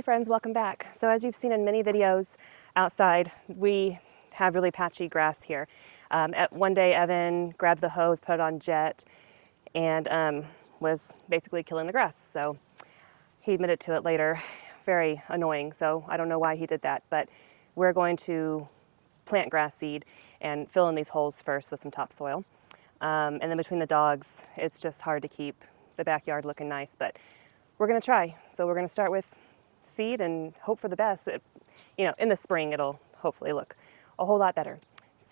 Hey friends, welcome back. So as you've seen in many videos outside, we have really patchy grass here. One day Evan grabbed the hose, put it on jet, and was basically killing the grass. So he admitted to it later. Very annoying, so I don't know why he did that, but we're going to plant grass seed and fill in these holes first with some topsoil. And then between the dogs, it's just hard to keep the backyard looking nice, but we're going to try. So we're going to start with seed and hope for the best. In the spring it'll hopefully look a whole lot better.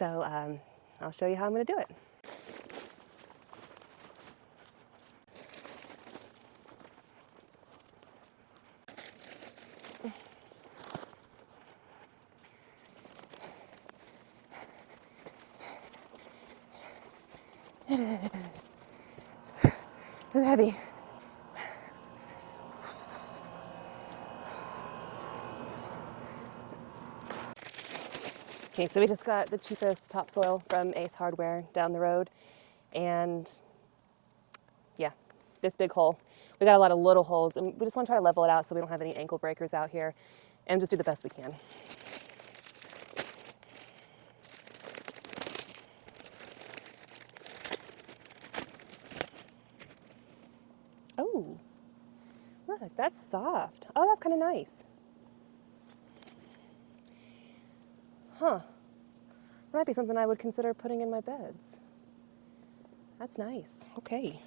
So I'll show you how I'm going to do it. It's heavy. Okay, so we just got the cheapest topsoil from Ace Hardware down the road, and yeah, this big hole. We got a lot of little holes, and we just want to try to level it out so we don't have any ankle breakers out here, and just do the best we can. Oh, look, that's soft. Oh, that's kind of nice. Huh. That might be something I would consider putting in my beds. That's nice. Okay.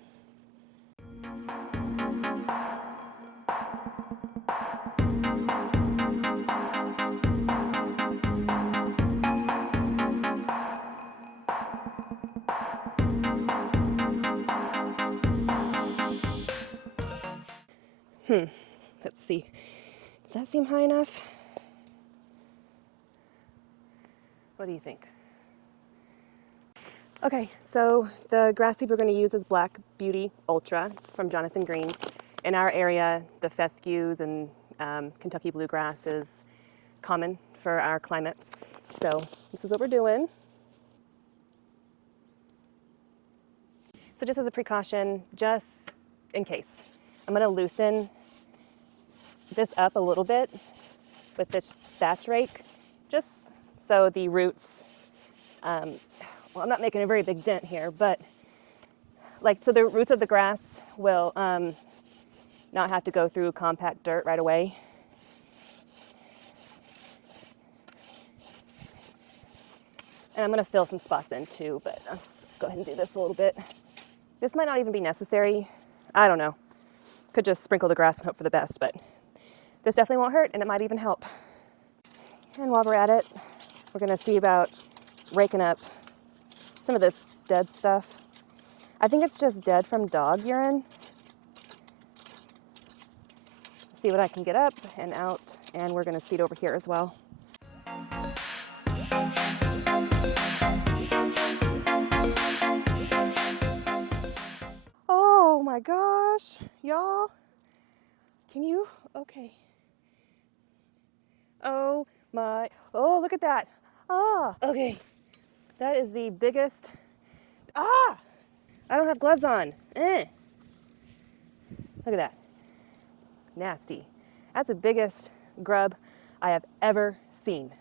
Let's see. Does that seem high enough? What do you think? Okay, so the grass seed we're going to use is Black Beauty Ultra from Jonathan Green. In our area, the fescues and Kentucky bluegrass is common for our climate. So this is what we're doing. So just as a precaution, just in case, I'm going to loosen this up a little bit with this thatch rake, just so the roots, well, I'm not making a very big dent here, but so the roots of the grass will not have to go through compact dirt right away. And I'm going to fill some spots in too, but I'll just go ahead and do this a little bit. This might not even be necessary. I don't know. Could just sprinkle the grass and hope for the best, but this definitely won't hurt, and it might even help. And while we're at it, we're going to see about raking up some of this dead stuff. I think it's just dead from dog urine. See what I can get up and out, and we're going to seed over here as well. Oh my gosh, y'all. Can you? Okay. Oh, look at that. Ah, okay. That is the biggest. Ah! I don't have gloves on. Look at that. Nasty. That's the biggest grub I have ever seen.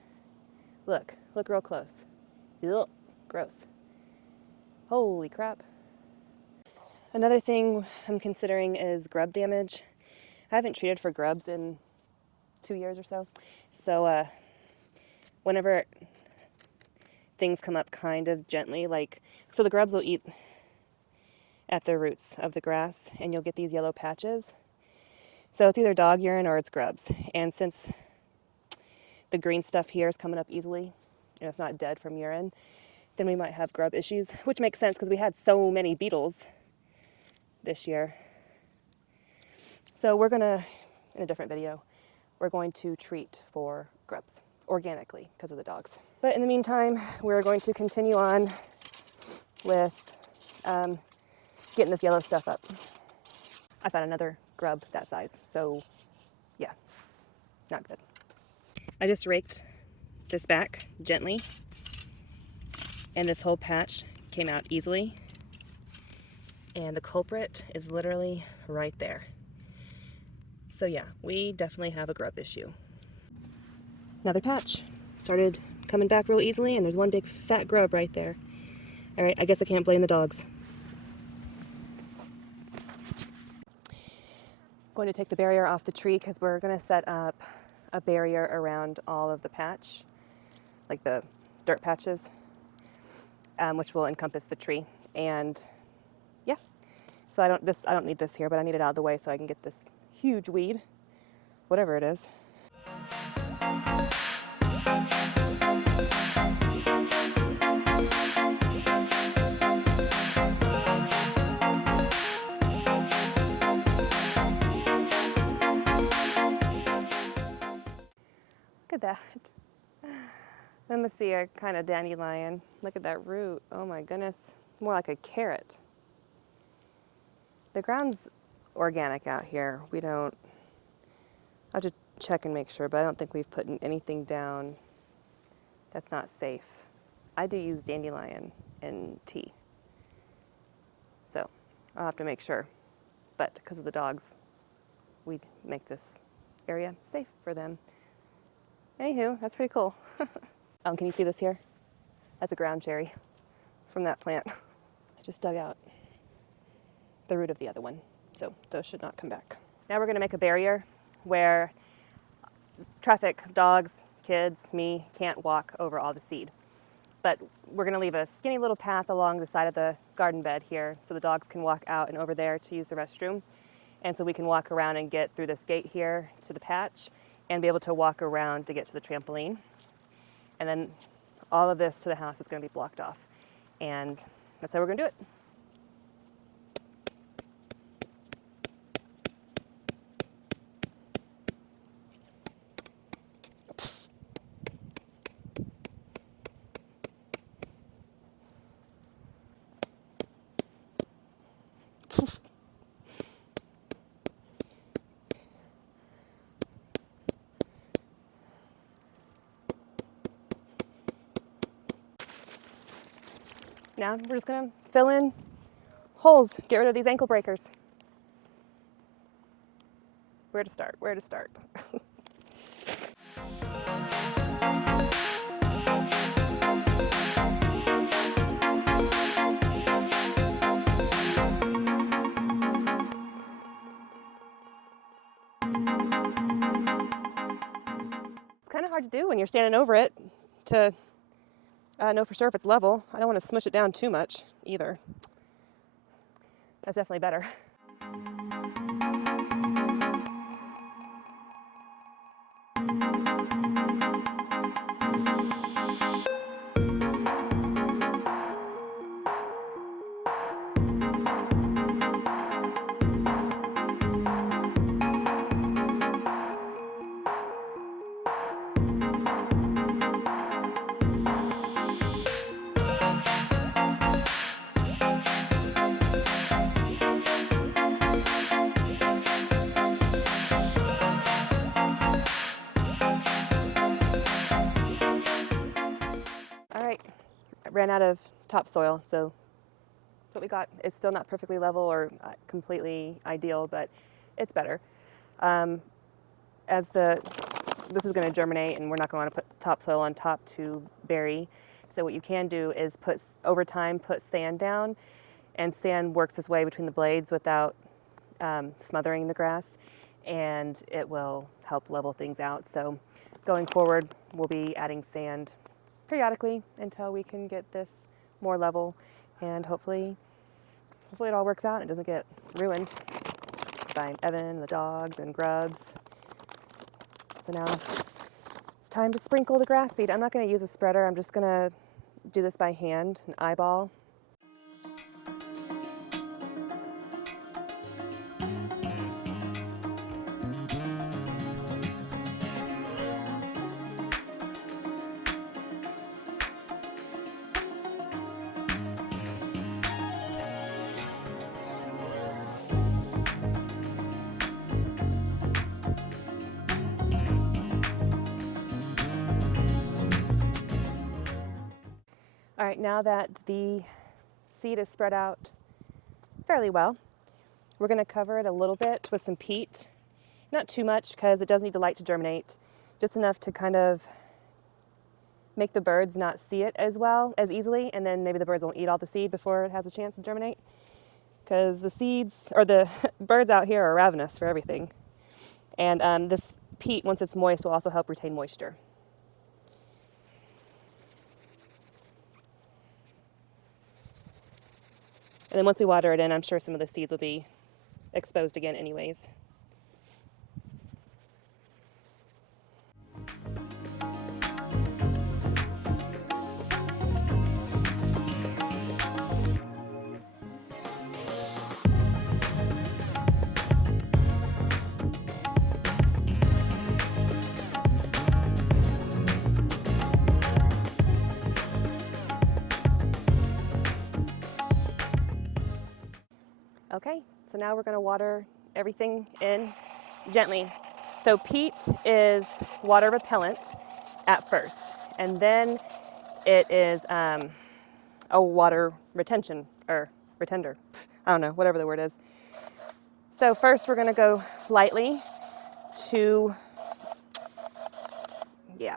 Look real close. Ugh, gross. Holy crap. Another thing I'm considering is grub damage. I haven't treated for grubs in 2 years or so. So whenever things come up kind of gently, so the grubs will eat at the roots of the grass and you'll get these yellow patches. So it's either dog urine or it's grubs. And since the green stuff here is coming up easily and it's not dead from urine, then we might have grub issues, which makes sense because we had so many beetles this year. So we're gonna, in a different video, we're going to treat for grubs organically because of the dogs. But in the meantime, we're going to continue on with getting this yellow stuff up. I found another grub that size, so yeah, not good. I just raked this back gently, and this whole patch came out easily, and the culprit is literally right there. So yeah, we definitely have a grub issue. Another patch. Started coming back real easily, and there's one big fat grub right there. All right, I guess I can't blame the dogs. Going to take the barrier off the tree because we're going to set up a barrier around all of the patch, like the dirt patches, which will encompass the tree. And yeah, so I don't need this here, but I need it out of the way so I can get this huge weed, whatever it is. Look at that. That must be a kind of dandelion. Look at that root. Oh my goodness. More like a carrot. The ground's organic out here. I'll have to check and make sure, but I don't think we've put anything down that's not safe. I do use dandelion in tea. So I'll have to make sure. But because of the dogs, we make this area safe for them. Anywho, that's pretty cool. Can you see this here? That's a ground cherry from that plant. I just dug out the root of the other one, so those should not come back. Now we're gonna make a barrier where traffic, dogs, kids, me, can't walk over all the seed. But we're gonna leave a skinny little path along the side of the garden bed here so the dogs can walk out and over there to use the restroom. And so we can walk around and get through this gate here to the patch and be able to walk around to get to the trampoline. And then all of this to the house is going to be blocked off. And that's how we're going to do it. Now we're just going to fill in holes, get rid of these ankle breakers. Where to start? Where to start? It's kind of hard to do when you're standing over it to know for sure if it's level. I don't want to smush it down too much either. That's definitely better. Ran out of topsoil, so that's what we got. It's still not perfectly level or completely ideal, but it's better. This is going to germinate, and we're not going to want to put topsoil on top to bury. So what you can do is over time put sand down, and sand works its way between the blades without smothering the grass, and it will help level things out. So going forward, we'll be adding sand periodically until we can get this more level, and hopefully it all works out and it doesn't get ruined by Evan and the dogs and grubs. So now it's time to sprinkle the grass seed. I'm not going to use a spreader. I'm just going to do this by hand, an eyeball. All right, now that the seed is spread out fairly well, we're going to cover it a little bit with some peat Not too much because it does need the light to germinate, just enough to kind of make the birds not see it as well, as easily, and then maybe the birds won't eat all the seed before it has a chance to germinate. Because the seeds, or the birds out here are ravenous for everything. And this peat, once it's moist, will also help retain moisture. And then once we water it in, I'm sure some of the seeds will be exposed again anyways. Okay, so now we're going to water everything in gently. So peat is water repellent at first, and then it is a water retention, or retender. I don't know, whatever the word is. So first we're going to go lightly to, we're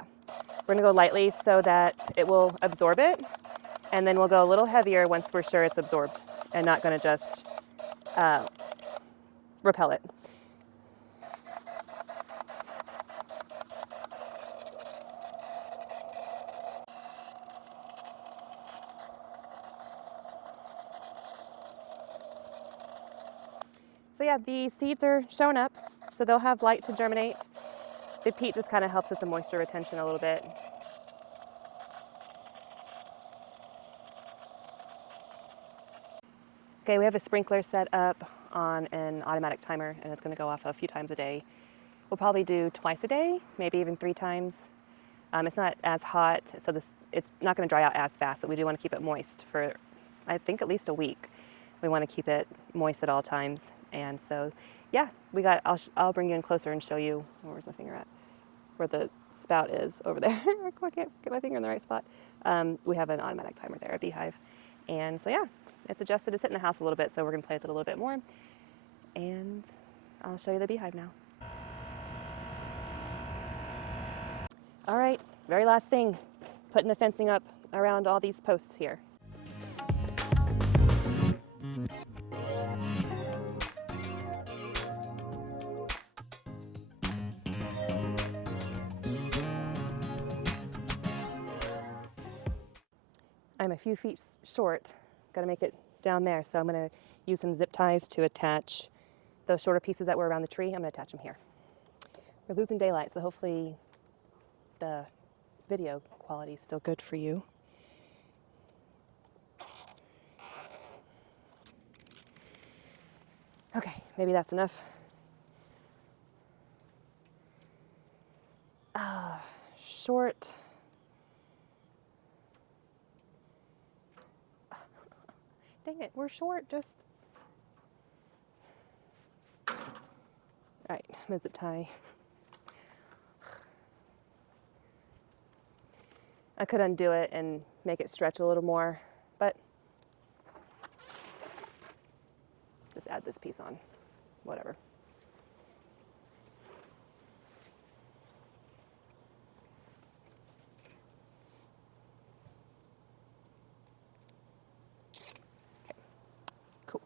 going to go lightly so that it will absorb it, and then we'll go a little heavier once we're sure it's absorbed and not going to just repel it. So yeah, the seeds are showing up, so they'll have light to germinate. The peat just kind of helps with the moisture retention a little bit. Okay, we have a sprinkler set up on an automatic timer, and it's going to go off a few times a day. We'll probably do twice a day, maybe even 3 times. It's not as hot, so it's not going to dry out as fast, but we do want to keep it moist for, I think, at least a week. We want to keep it moist at all times. And so, yeah, I'll bring you in closer and show you, where's my finger at? Where the spout is over there. I can't get my finger in the right spot. We have an automatic timer there, a beehive. And so, yeah, it's adjusted to sit in the house a little bit, so we're going to play with it a little bit more. And I'll show you the beehive now. All right, very last thing, putting the fencing up around all these posts here. I'm a few feet short, gotta make it down there, so I'm gonna use some zip ties to attach those shorter pieces that were around the tree. I'm gonna attach them here. We're losing daylight, so hopefully the video quality is still good for you. Okay, maybe that's enough. Short. Dang it, we're short, just. All right, I'm gonna zip tie. I could undo it and make it stretch a little more, but just add this piece on, whatever. Okay, cool.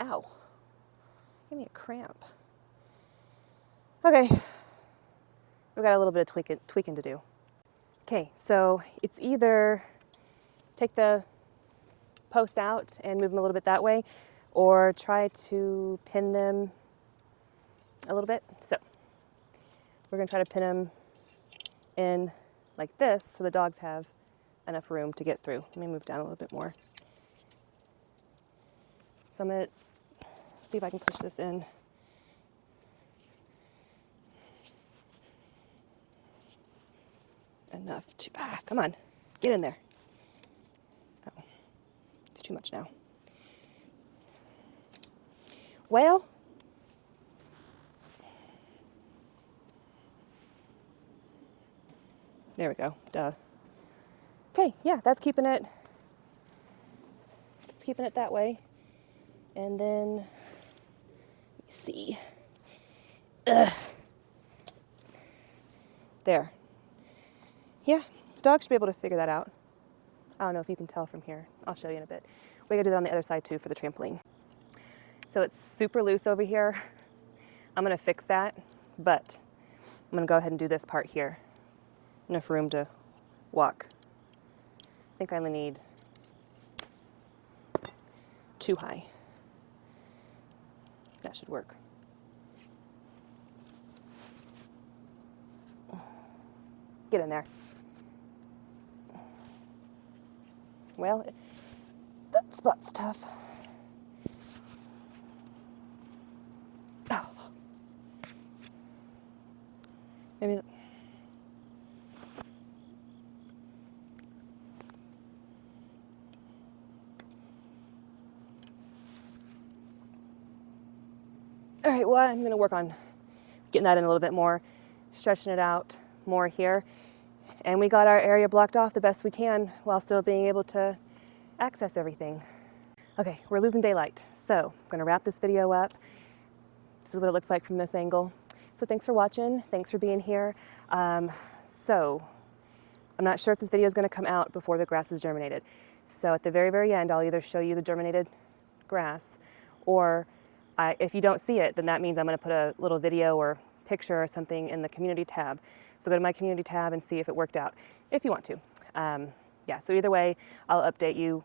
Ow, give me a cramp. Okay, we've got a little bit of tweaking to do. Okay, so it's either take the posts out and move them a little bit that way, or try to pin them a little bit. So we're gonna try to pin them in like this so the dogs have enough room to get through. Let me move down a little bit more. So I'm gonna see if I can push this in. Enough to, come on, get in there. Oh, it's too much now. Well, There we go. Duh. Okay, yeah, that's keeping it. It's keeping it that way. And then, let me see. Ugh. There. Yeah, dogs should be able to figure that out. I don't know if you can tell from here. I'll show you in a bit. We gotta do that on the other side too for the trampoline. So it's super loose over here. I'm gonna fix that, but I'm gonna go ahead and do this part here. Enough room to walk. I think I only need 2 high. That should work. Get in there. Well, that spot's tough. Oh. Maybe. All right, well, I'm gonna work on getting that in a little bit more, stretching it out more here. And we got our area blocked off the best we can while still being able to access everything. Okay, we're losing daylight, so I'm gonna wrap this video up. This is what it looks like from this angle. So thanks for watching, thanks for being here. So I'm not sure if this video is gonna come out before the grass is germinated. So at the very, very end, I'll either show you the germinated grass, or if you don't see it, then that means I'm gonna put a little video or picture or something in the community tab. So go to my community tab and see if it worked out, if you want to. Yeah, so either way, I'll update you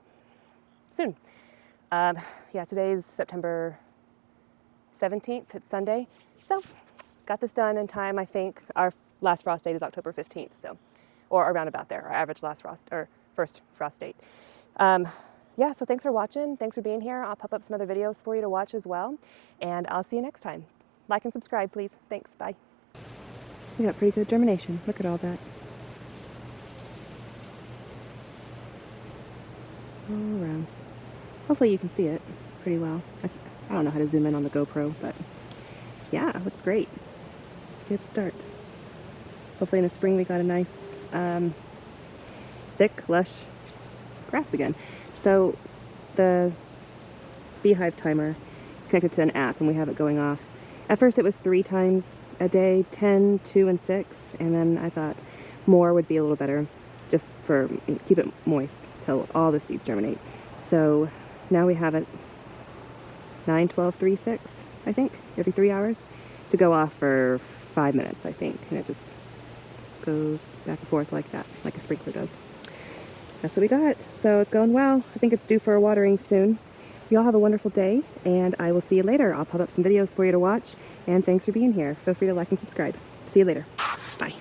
soon. Yeah, today's September 17th, it's Sunday. So got this done in time. I think our last frost date is October 15th, so, or around about there, our average last frost, or first frost date. Yeah, so thanks for watching. Thanks for being here. I'll pop up some other videos for you to watch as well. And I'll see you next time. Like and subscribe, please. Thanks. Bye. We got pretty good germination. Look at all that. All around. Hopefully you can see it pretty well. I don't know how to zoom in on the GoPro, but yeah, it looks great. Good start. Hopefully in the spring we got a nice, thick, lush grass again. So the beehive timer is connected to an app and we have it going off. At first it was 3 times a day, 10, 2, and 6, and then I thought more would be a little better, just for keep it moist till all the seeds germinate. So now we have it 9, 12, 3, 6, I think, every 3 hours, to go off for 5 minutes, I think, and it just goes back and forth like that, like a sprinkler does. That's what we got. So it's going well. I think it's due for a watering soon. You all have a wonderful day, and I will see you later. I'll pop up some videos for you to watch, and thanks for being here. Feel free to like and subscribe. See you later.